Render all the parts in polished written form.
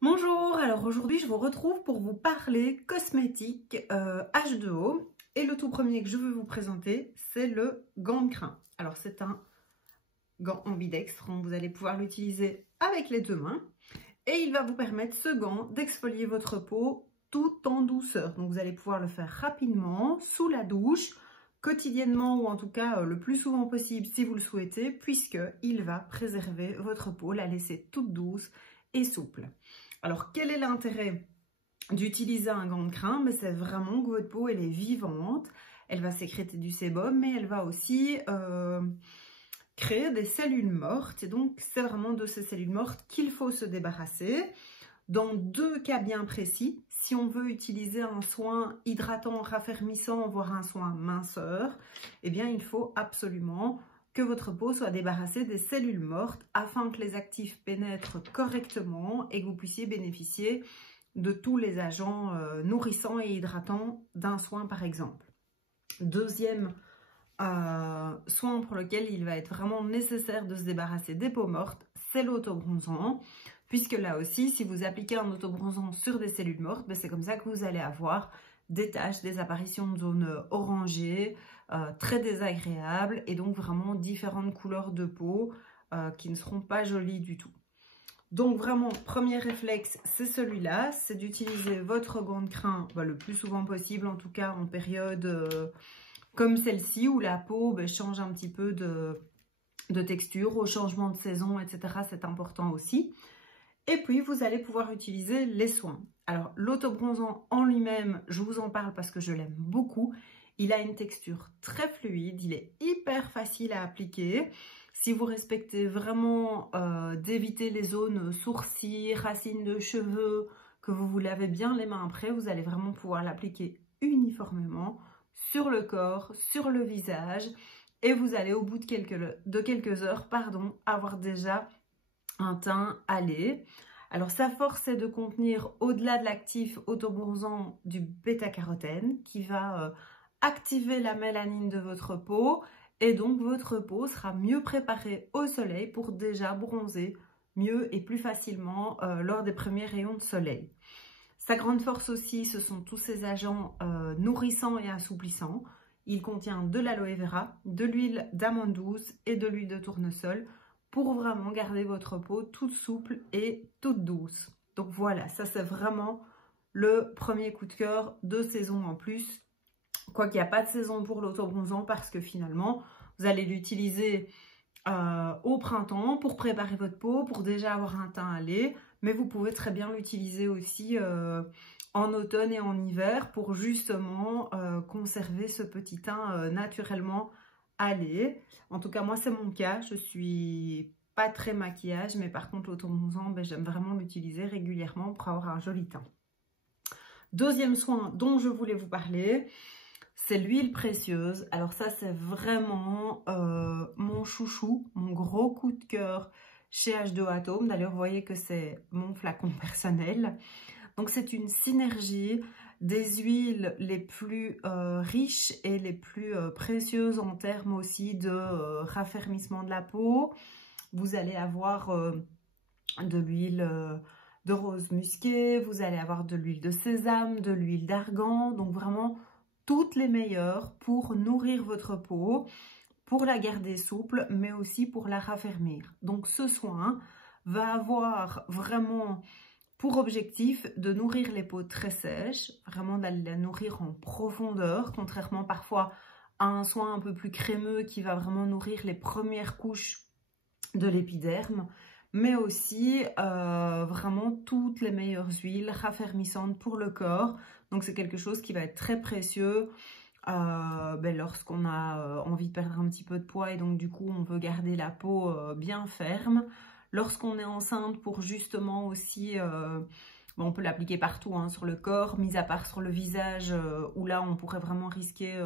Bonjour, alors aujourd'hui je vous retrouve pour vous parler cosmétique H2O et le tout premier que je veux vous présenter c'est le gant de crin. Alors c'est un gant ambidextre, donc vous allez pouvoir l'utiliser avec les deux mains et il va vous permettre ce gant d'exfolier votre peau tout en douceur. Donc vous allez pouvoir le faire rapidement, sous la douche, quotidiennement ou en tout cas le plus souvent possible si vous le souhaitez, puisqu'il va préserver votre peau, la laisser toute douce et souple. Alors, quel est l'intérêt d'utiliser un gant de crin? C'est vraiment que votre peau, elle est vivante. Elle va sécréter du sébum, mais elle va aussi créer des cellules mortes. Et donc, c'est vraiment de ces cellules mortes qu'il faut se débarrasser. Dans deux cas bien précis, si on veut utiliser un soin hydratant, raffermissant, voire un soin minceur, eh bien, il faut absolument que votre peau soit débarrassée des cellules mortes afin que les actifs pénètrent correctement et que vous puissiez bénéficier de tous les agents nourrissants et hydratants d'un soin par exemple. Deuxième soin pour lequel il va être vraiment nécessaire de se débarrasser des peaux mortes, c'est l'autobronzant, puisque là aussi, si vous appliquez un autobronzant sur des cellules mortes, c'est comme ça que vous allez avoir des taches, des apparitions de zones orangées, très désagréables et donc vraiment différentes couleurs de peau qui ne seront pas jolies du tout. Donc vraiment, premier réflexe, c'est celui-là, c'est d'utiliser votre gant de crin le plus souvent possible, en tout cas en période comme celle-ci où la peau change un petit peu de texture, au changement de saison, etc. C'est important aussi. Et puis, vous allez pouvoir utiliser les soins. Alors, l'autobronzant en lui-même, je vous en parle parce que je l'aime beaucoup. Il a une texture très fluide, il est hyper facile à appliquer. Si vous respectez vraiment d'éviter les zones sourcils, racines de cheveux, que vous vous lavez bien les mains après, vous allez vraiment pouvoir l'appliquer uniformément sur le corps, sur le visage. Et vous allez au bout de quelques heures, avoir déjà un teint hâlé. Alors sa force est de contenir au-delà de l'actif autobronzant du bêta-carotène qui va activer la mélanine de votre peau et donc votre peau sera mieux préparée au soleil pour déjà bronzer mieux et plus facilement lors des premiers rayons de soleil. Sa grande force aussi, ce sont tous ces agents nourrissants et assouplissants. Il contient de l'aloe vera, de l'huile d'amande douce et de l'huile de tournesol pour vraiment garder votre peau toute souple et toute douce. Donc voilà, ça c'est vraiment le premier coup de cœur de saison en plus. Quoiqu'il n'y a pas de saison pour l'autobronzant parce que finalement, vous allez l'utiliser au printemps pour préparer votre peau, pour déjà avoir un teint hâlé. Mais vous pouvez très bien l'utiliser aussi en automne et en hiver pour justement conserver ce petit teint naturellement hâlé. En tout cas, moi, c'est mon cas. Je suis pas très maquillage, mais par contre, l'autobronzant, j'aime vraiment l'utiliser régulièrement pour avoir un joli teint. Deuxième soin dont je voulais vous parler, c'est l'huile précieuse. Alors ça, c'est vraiment mon chouchou, mon gros coup de cœur chez H2O Atome. D'ailleurs, vous voyez que c'est mon flacon personnel. Donc, c'est une synergie des huiles les plus riches et les plus précieuses en termes aussi de raffermissement de la peau. Vous allez avoir de l'huile de rose musquée, vous allez avoir de l'huile de sésame, de l'huile d'argan. Donc, vraiment toutes les meilleures pour nourrir votre peau, pour la garder souple, mais aussi pour la raffermir. Donc ce soin va avoir vraiment pour objectif de nourrir les peaux très sèches, vraiment d'aller la nourrir en profondeur, contrairement parfois à un soin un peu plus crémeux qui va vraiment nourrir les premières couches de l'épiderme, mais aussi vraiment toutes les meilleures huiles raffermissantes pour le corps. Donc c'est quelque chose qui va être très précieux lorsqu'on a envie de perdre un petit peu de poids et donc du coup on veut garder la peau bien ferme. Lorsqu'on est enceinte pour justement aussi, on peut l'appliquer partout sur le corps, mis à part sur le visage où là on pourrait vraiment risquer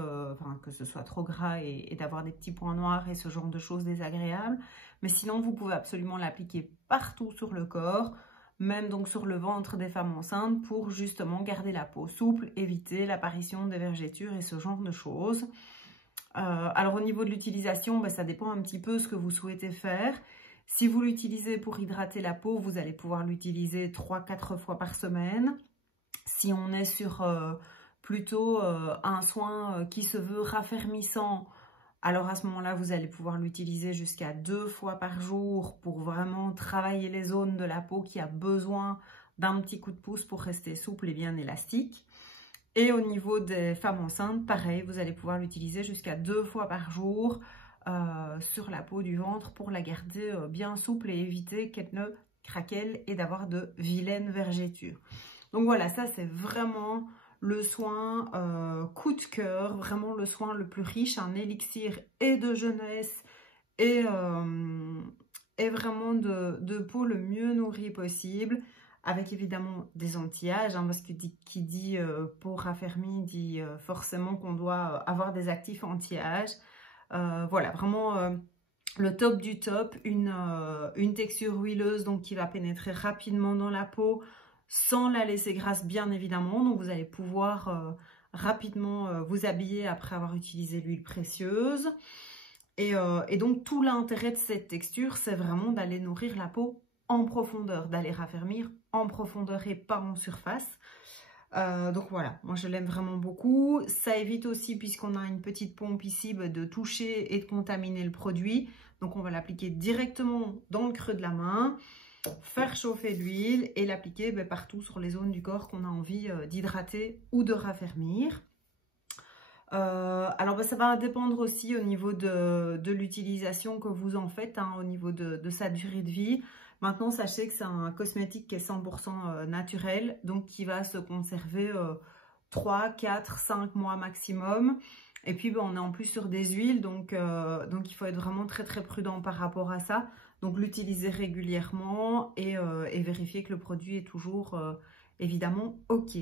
que ce soit trop gras et d'avoir des petits points noirs et ce genre de choses désagréables. Mais sinon vous pouvez absolument l'appliquer partout sur le corps, même donc sur le ventre des femmes enceintes pour justement garder la peau souple, éviter l'apparition des vergetures et ce genre de choses. Alors au niveau de l'utilisation, ça dépend un petit peu ce que vous souhaitez faire. Si vous l'utilisez pour hydrater la peau, vous allez pouvoir l'utiliser 3-4 fois par semaine. Si on est sur plutôt un soin qui se veut raffermissant, alors à ce moment-là, vous allez pouvoir l'utiliser jusqu'à 2 fois par jour pour vraiment travailler les zones de la peau qui a besoin d'un petit coup de pouce pour rester souple et bien élastique. Et au niveau des femmes enceintes, pareil, vous allez pouvoir l'utiliser jusqu'à 2 fois par jour sur la peau du ventre pour la garder bien souple et éviter qu'elle ne craquelle et d'avoir de vilaines vergetures. Donc voilà, ça c'est vraiment le soin coup de cœur, vraiment le soin le plus riche, un élixir et de jeunesse et vraiment de peau le mieux nourrie possible, avec évidemment des anti-âges, hein, parce que qui dit peau raffermie dit forcément qu'on doit avoir des actifs anti-âge. Voilà, vraiment le top du top, une texture huileuse donc qui va pénétrer rapidement dans la peau, sans la laisser grasse bien évidemment, donc vous allez pouvoir rapidement vous habiller après avoir utilisé l'huile précieuse. Et donc tout l'intérêt de cette texture, c'est vraiment d'aller nourrir la peau en profondeur, d'aller raffermir en profondeur et pas en surface. Donc voilà, moi je l'aime vraiment beaucoup. Ça évite aussi, puisqu'on a une petite pompe ici, de toucher et de contaminer le produit. Donc on va l'appliquer directement dans le creux de la main, faire chauffer l'huile et l'appliquer partout sur les zones du corps qu'on a envie d'hydrater ou de raffermir. Alors ça va dépendre aussi au niveau de l'utilisation que vous en faites, hein, au niveau de sa durée de vie. Maintenant, sachez que c'est un cosmétique qui est 100% naturel, donc qui va se conserver 3, 4, 5 mois maximum. Et puis on est en plus sur des huiles, donc il faut être vraiment très très prudent par rapport à ça. Donc l'utiliser régulièrement et vérifier que le produit est toujours évidemment ok.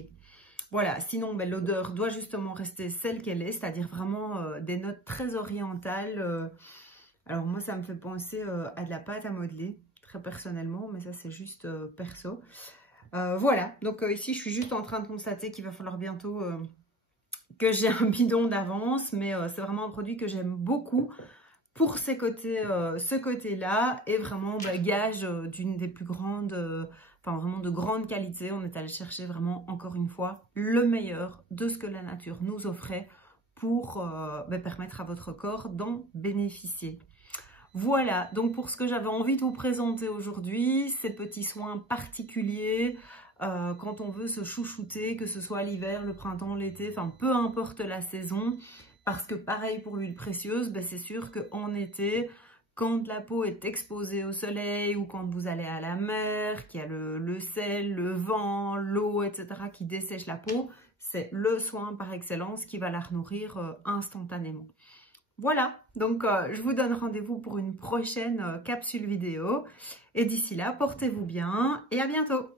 Voilà, sinon l'odeur doit justement rester celle qu'elle est, c'est-à-dire vraiment des notes très orientales. Alors moi ça me fait penser à de la pâte à modeler, très personnellement, mais ça c'est juste perso. Voilà, donc ici je suis juste en train de constater qu'il va falloir bientôt que j'ai un bidon d'avance, mais c'est vraiment un produit que j'aime beaucoup pour ce côté-là, et vraiment gage d'une des plus grandes... Enfin, vraiment de grande qualité. On est allé chercher vraiment, encore une fois, le meilleur de ce que la nature nous offrait pour permettre à votre corps d'en bénéficier. Voilà, donc pour ce que j'avais envie de vous présenter aujourd'hui, ces petits soins particuliers quand on veut se chouchouter, que ce soit l'hiver, le printemps, l'été, enfin peu importe la saison. Parce que pareil pour l'huile précieuse, c'est sûr qu'en été... Quand la peau est exposée au soleil ou quand vous allez à la mer, qu'il y a le sel, le vent, l'eau, etc. qui dessèche la peau, c'est le soin par excellence qui va la renourrir instantanément. Voilà, donc je vous donne rendez-vous pour une prochaine capsule vidéo. Et d'ici là, portez-vous bien et à bientôt!